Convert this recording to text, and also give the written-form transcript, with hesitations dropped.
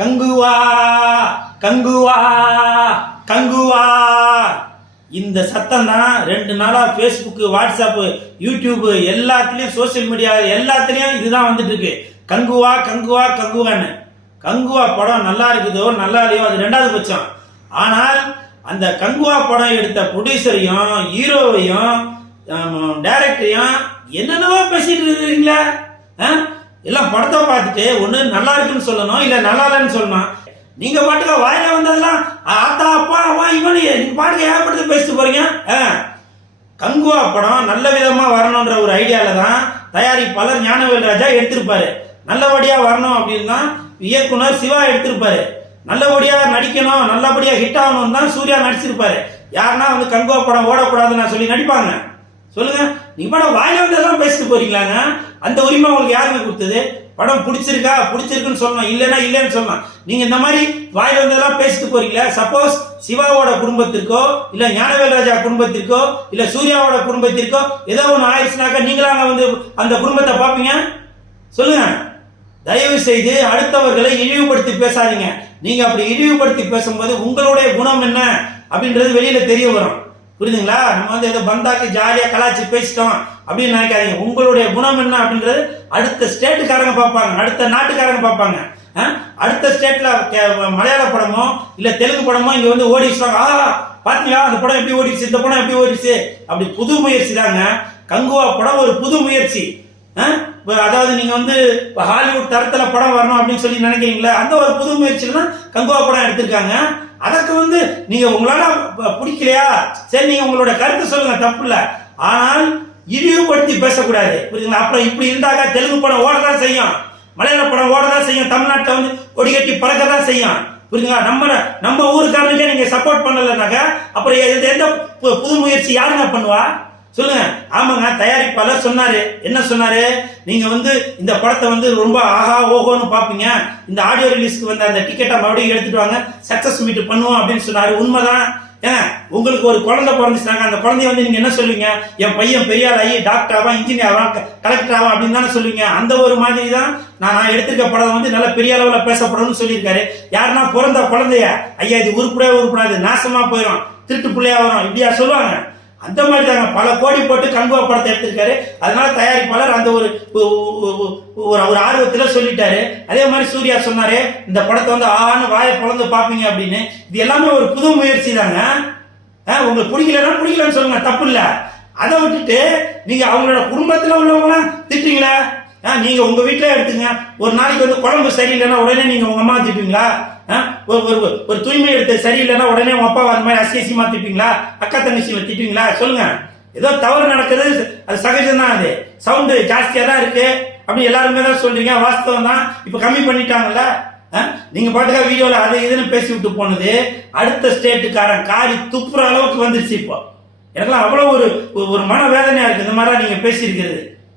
கங்குவா கங்குவா கங்குவா. இந்த சத்தம் தான் 2 நாளா ஃபேஸ்புக்கு, வாட்ஸ்அப்பு, யூடியூப்பு எல்லாத்துலேயும், சோசியல் மீடியா எல்லாத்துலேயும் இதுதான் வந்துட்டு இருக்கு. கங்குவா கங்குவா கங்குவான்னு. கங்குவா படம் நல்லா இருக்குதோ நல்லா இல்லையோ அது 2வது பட்சம். ஆனால் அந்த கங்குவா படம் எடுத்த ப்ரொடியூசரையும் ஹீரோவையும் டைரக்டரையும் என்னென்னவோ பேசிட்டு இருக்கீங்களா? எல்லாம் படத்தை பார்த்துட்டு ஒன்று நல்லா இருக்குன்னு சொல்லணும், இல்லை நல்லா இல்லைன்னு சொல்லணும். நீங்க பாட்டுக்க வாயில வந்ததெல்லாம் ஆத்தா அப்பா அவன் இவனு நீங்க பாட்டுக்க ஏற்படுத்தி பேசிட்டு போறீங்க. கங்குவா படம் நல்ல விதமா வரணும்ன்ற ஒரு ஐடியால தான் தயாரிப்பாளர் ஞானவேல் ராஜா எடுத்திருப்பாரு. நல்லபடியா வரணும் அப்படின்னு தான் இயக்குனர் சிவா எடுத்திருப்பாரு. நல்லபடியா நடிக்கணும், நல்லபடியா ஹிட் ஆகணும் தான் சூர்யா நடிச்சிருப்பாரு. யாருன்னா வந்து கங்குவா படம் ஓடக்கூடாதுன்னு சொல்லி நடிப்பாங்க? சொல்லுங்க. நீங்க படம் வாயில வந்ததெல்லாம் பேசிட்டு போறீங்களாங்க? அந்த உரிமை உங்களுக்கு யாருங்க கொடுத்தது? படம் பிடிச்சிருக்கா பிடிச்சிருக்குன்னு சொல்லணும், இல்லைன்னா இல்லைன்னு சொல்லணும். நீங்க இந்த மாதிரி வாயில வந்ததெல்லாம் பேசிட்டு போறீங்களா? சப்போஸ் சிவாவோட குடும்பத்திற்கோ இல்ல ஞானவேல் ராஜா குடும்பத்திற்கோ இல்ல சூர்யாவோட குடும்பத்திற்கோ ஏதோ ஒன்று ஆயிடுச்சுனாக்கா நீங்களாங்க வந்து அந்த குடும்பத்தை பார்ப்பீங்க? சொல்லுங்க. தயவு செய்து அடுத்தவர்களை இழிவுபடுத்தி பேசாதீங்க. நீங்க அப்படி இழிவுபடுத்தி பேசும்போது உங்களுடைய குணம் என்ன அப்படின்றது வெளியில தெரிய வரும். புரியுதுங்களா? நம்ம வந்து ஏதோ பந்தாக்கு ஜாலியா கலாச்சி பேசிட்டோம் அப்படின்னு நினைக்காதீங்க. உங்களுடைய குணம் என்ன அப்படின்றது அடுத்த ஸ்டேட்டுக்காரங்க பார்ப்பாங்க, அடுத்த நாட்டுக்காரங்க பார்ப்பாங்க. அடுத்த ஸ்டேட்ல மலையாள படமோ இல்ல தெலுங்கு படமோ இங்க வந்து ஓடிச்சுவாங்க. பாத்தீங்களா அந்த படம் எப்படி ஓடிச்சு, இந்த படம் எப்படி ஓடிச்சு, அப்படி புது முயற்சி தாங்க. கங்குவா படம் ஒரு புது முயற்சி. அதாவது நீங்க வந்து ஹாலிவுட் தரத்துல படம் வரணும் அப்படின்னு சொல்லி நினைக்கிறீங்களா? அந்த ஒரு புது முயற்சியில தான் கங்குவா படம் எடுத்திருக்காங்க. அதற்கு வந்து நீங்க உங்களால பிடிக்கலையா, சரி நீங்க உங்களோட கருத்து சொல்லுங்க, தப்பு இல்ல. ஆனால் இழிவுபடுத்தி பேசக்கூடாது. புரியுதுங்களா? அப்புறம் இப்படி இருந்தாக்க தெலுங்கு படம் ஓடதான் செய்யும், மலையாள படம் ஓடதான் செய்யும், தமிழ்நாட்டில் வந்து கொடி கட்டி பறக்கதான் செய்யும். புரியுதுங்களா? நம்ம ஊருக்காரனுக்கே நீங்க சப்போர்ட் பண்ணலனாக்க அப்புறம் எந்த புது முயற்சி யாருங்க பண்ணுவா? சொல்லுங்க. ஆமாங்க, தயாரிப்பாளர் சொன்னாரு. என்ன சொன்னாரு? நீங்க வந்து இந்த படத்தை வந்து ரொம்ப ஆஹா ஓஹோன்னு பாப்பீங்க, இந்த ஆடியோ ரிலீஸ்க்கு வந்து அந்த டிக்கெட்டை மறுபடியும் எடுத்துட்டு வாங்க, சக்சஸ் மீட் பண்ணுவோம் அப்படின்னு சொன்னாரு. உண்மைதான். உங்களுக்கு ஒரு குழந்தை பிறந்துச்சுனாங்க, அந்த குழந்தைய வந்து நீங்க என்ன சொல்லுவீங்க? என் பையன் பெரிய ஆள் ஆகி டாக்டர் ஆவா, இன்ஜினியர் ஆவா, கலெக்டர் ஆவா அப்படின்னு தானே சொல்லுவீங்க. அந்த ஒரு மாதிரி தான் நான் எடுத்திருக்க படம் வந்து நல்ல பெரிய அளவில் பேசப்படணும்னு சொல்லியிருக்காரு. யாருன்னா பிறந்த குழந்தைய ஐயா இது உருப்படாது, நாசமா போயிடும், திருட்டு பிள்ளையா வரும், இப்படியா சொல்லுவாங்க? அந்த மாதிரி தாங்க பல கோடி போட்டு கங்குவா படத்தை எடுத்திருக்காரு. அதனால தயாரிப்பாளர் அந்த ஒரு ஆர்வத்துல சொல்லிட்டாரு. அதே மாதிரி சூர்யா சொன்னாரு இந்த படத்தை வந்து ஆன்னு வாயை பொழந்து பாப்பீங்க அப்படின்னு. இது எல்லாமே ஒரு புது முயற்சி தாங்க. உங்களுக்கு பிடிக்கலன்னு சொல்லுங்க, தப்பு இல்ல. அதை விட்டுட்டு நீங்க அவங்களோட குடும்பத்துல உள்ளவங்களாம் திட்டுறீங்களா? நீங்க உங்க வீட்டுல எடுத்துங்க, ஒரு நாளைக்கு வந்து குழம்பு சரியில்லைன்னா உடனே நீங்க உங்க அம்மா திட்டுவீங்களா? ஒரு தூய்மை எடுத்து சரியில்லைன்னா உடனே உங்க அப்பா அந்த மாதிரி அசியசியமா திட்டுவீங்களா? அக்கா தங்கச்சியில திட்டுவீங்களா? சொல்லுங்க. ஏதோ தவறு நடக்குது, அது சகஜம் தான். அது சவுண்டு ஜாஸ்தியா தான் இருக்கு அப்படி எல்லாருமே தான் சொல்றீங்க. வாஸ்தவம் தான். இப்ப கம்மி பண்ணிட்டாங்கல்ல. நீங்க பாட்டுக்கா வீடியோல அதை இதுன்னு பேசி விட்டு போனது அடுத்த ஸ்டேட்டுக்காரன் காரி துப்புற அளவுக்கு வந்துருச்சு. இப்போ எனக்குலாம் அவ்வளவு ஒரு மன வேதனையா இருக்கு இந்த மாதிரி நீங்க பேசியிருக்கிறது.